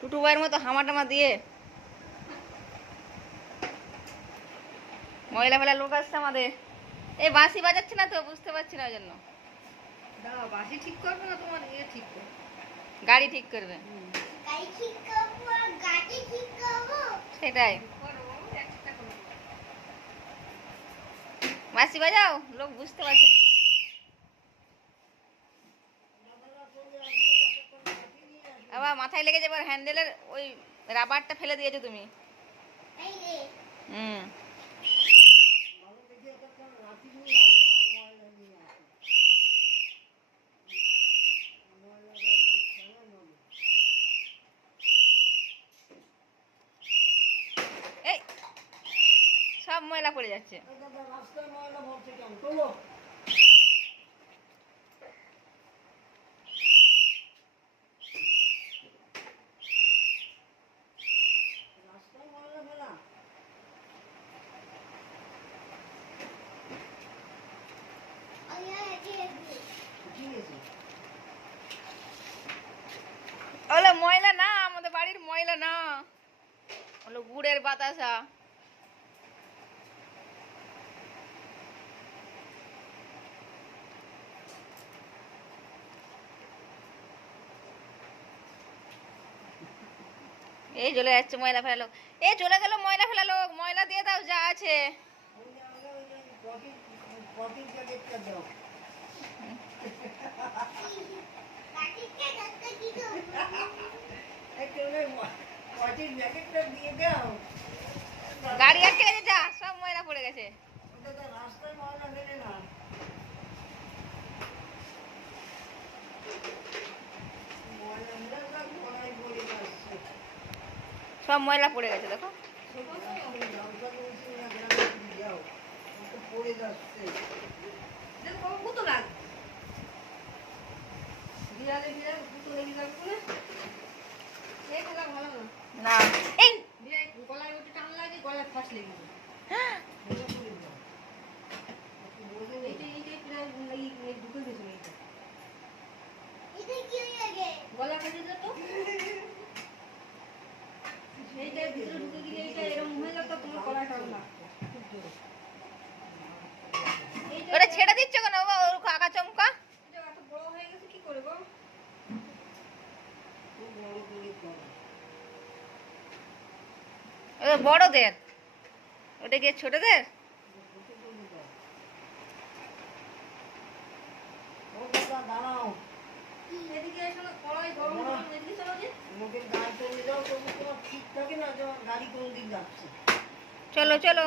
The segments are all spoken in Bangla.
টুটু ভাইয়ের মতো হামাটামা দিয়ে ময়লা ফেলা লোক আসছে আমাদের। এই বাঁশি বাজাচ্ছে না তো, বুঝতে পারছি না ওই জন্য। বাসি ঠিক করবে না, তোমার ইয়ে ঠিক করবে, গাড়ি ঠিক করবে। সেটাই, বাঁশি বাজাও, লোক বুঝতে পারছে। আবার মাথায় লেগে যাবে, হ্যান্ডেলের ওই রাবারটা ফেলে দিয়েছো তুমি। হুম, এই সব ময়লা পড়ে যাচ্ছে। ওগুলো ময়লা না, আমাদের বাড়ির ময়লা না, ওগুলো গুড়ের বাতাসা। এই চলে যাচ্ছে ময়লা ফেলা লোক, এই চলে গেল ময়লা ফেলা লোক। ময়লা দিয়ে দাও যা আছে। গাড়ি আটকে গেছে, যা সব ময়লা পড়ে গেছে। সব ময়লা পড়ে গেছে দেখো। না এই গলায় ওটা টান লাগে, গলায় ফাঁস লেগে যায়। গলা কেটে যেত, সেইটা ভিতরে ঢুকে গেলে এইটা এরকম হয়ে যেত, তোমার গলায় টান লাগতো খুব জোরে। ওটা ছেড়ে দিচ্ছ কেন বাবা, ওর কাকা চমকা। এটা এত বড় হয়ে গেছে কি করে গো? ওটা বড়দের, ওটা গিয়ে ছোটদের। এদিকে এসো না, কড়াই গরম গরম, এদিকে চলো যে। চলো চলো।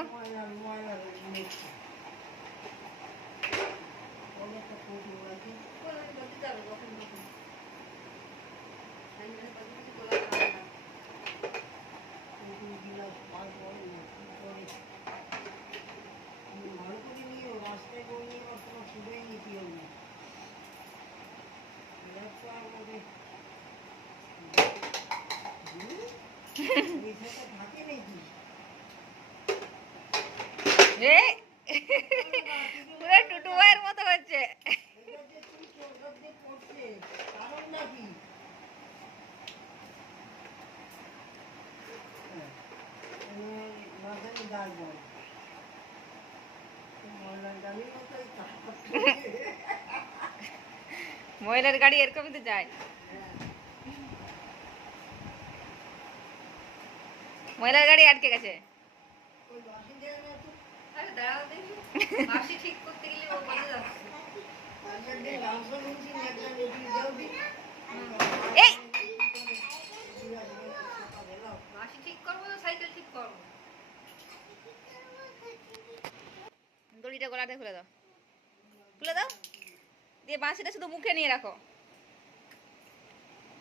এ পুরো টুটু ভাইয়ের মতো হচ্ছে। মহিলার গাড়ি এরকমই তো যায়। মহিলার গাড়ি আটকে গেছে। আরে দাঁড়াও দেখি, বাঁশি ঠিক করতে গেলে ও বলে যাচ্ছে। এই বাঁশি ঠিক করবো না সাইকেল ঠিক করবো? দড়িটা গলাতে খুলে দাও, খুলে দাও, দিয়ে বাঁশিটা শুধু মুখে নিয়ে রাখো,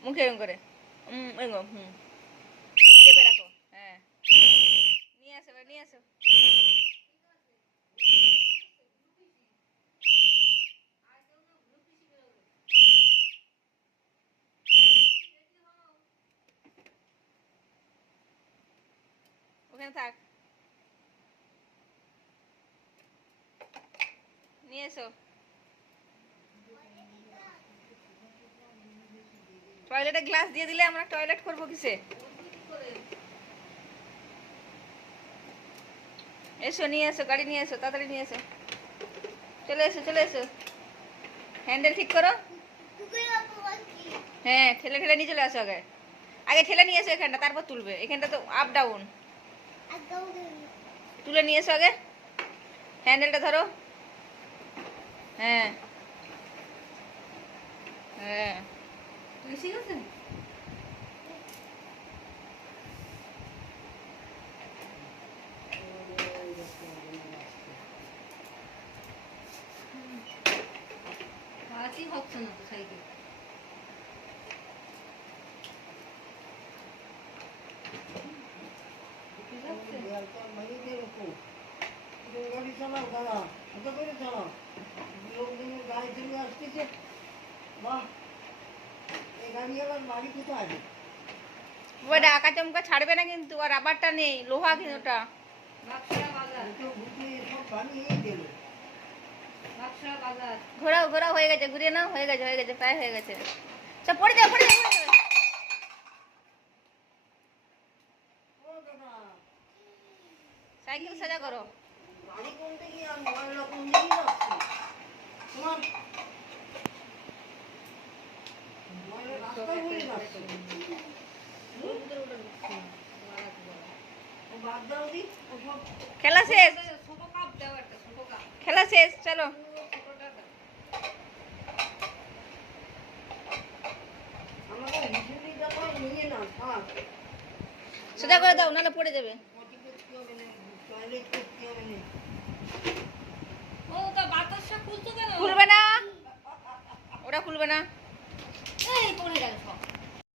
মুখে এরকম করে। এরকম চেপে রাখো। হ্যাঁ, নিয়ে আসো এবার, নিয়ে আসো। ওখানে থাক, নিয়ে এসো। টয়লেটে গ্লাস দিয়ে দিলে আমরা টয়লেট করবো কিসে? এসো, নিয়ে এসো, গাড়ি নিয়ে এসো, তাড়াতাড়ি নিয়ে এসো। চলে এসো, চলে এসো। হ্যান্ডেল ঠিক করো। হ্যাঁ, ঠেলে ঠেলে নিয়ে চলে আসো। আগে আগে ঠেলে নিয়ে এসো এখানটা, তারপর তুলবে। এখানটা তো আপ ডাউন। তুলে নিয়ে এসো আগে। হ্যান্ডেলটা ধরো। হ্যাঁ হ্যাঁ, ঠিক আছে। কাজই হচ্ছে না তো সাইকেল। ঠিক আছে। গাড়ি চালাও দাদা, ছোট করে চালাও। লোকজনের গাড়ি চলে আসতেছে। বাহ, এই গাড়ি আবার বাড়ি কোথায়? ওই ডাকা চমকা ছাড়বে না কিন্তু। আর রাবারটা নেই, লোহা কিন্তু ওটা। বাক্সা বাজার, দুটো ঘুরতে সব বানিয়েই দিল। বাক্সা বাজার। ঘোরাও ঘোরাও, হয়ে গেছে, ঘুরিয়ে নাও। হয়ে গেছে, হয়ে গেছে, প্রায় হয়ে গেছে। সব পড়ে যাও, পড়ে যাও, পড়ে যাও। ও দাদা, সাইকেল সাজা করো। গাড়ি কোনটা কি আর ময়লা কোন দিকে যাচ্ছে? তোমার ময়লা রাস্তায় হয়ে যাচ্ছে। ও বাদ দাও দি, ওসব খেলা শেষ, ছোট কাপ দাও, একটা ছোট কাপ। খেলা শেষ, চলো। ছোটটা দাও। আমাকে হিসেবে ব্যাপার নিয়ে না থাক। সোজা করে দাও, নাহলে পড়ে যাবে। পটি করতে হবে না, টয়লেট করতে হবে না। ও তা বাতাসটা খুলছো কেন? খুলবে না, ওটা খুলবে না। এই পড়ে গেল সব।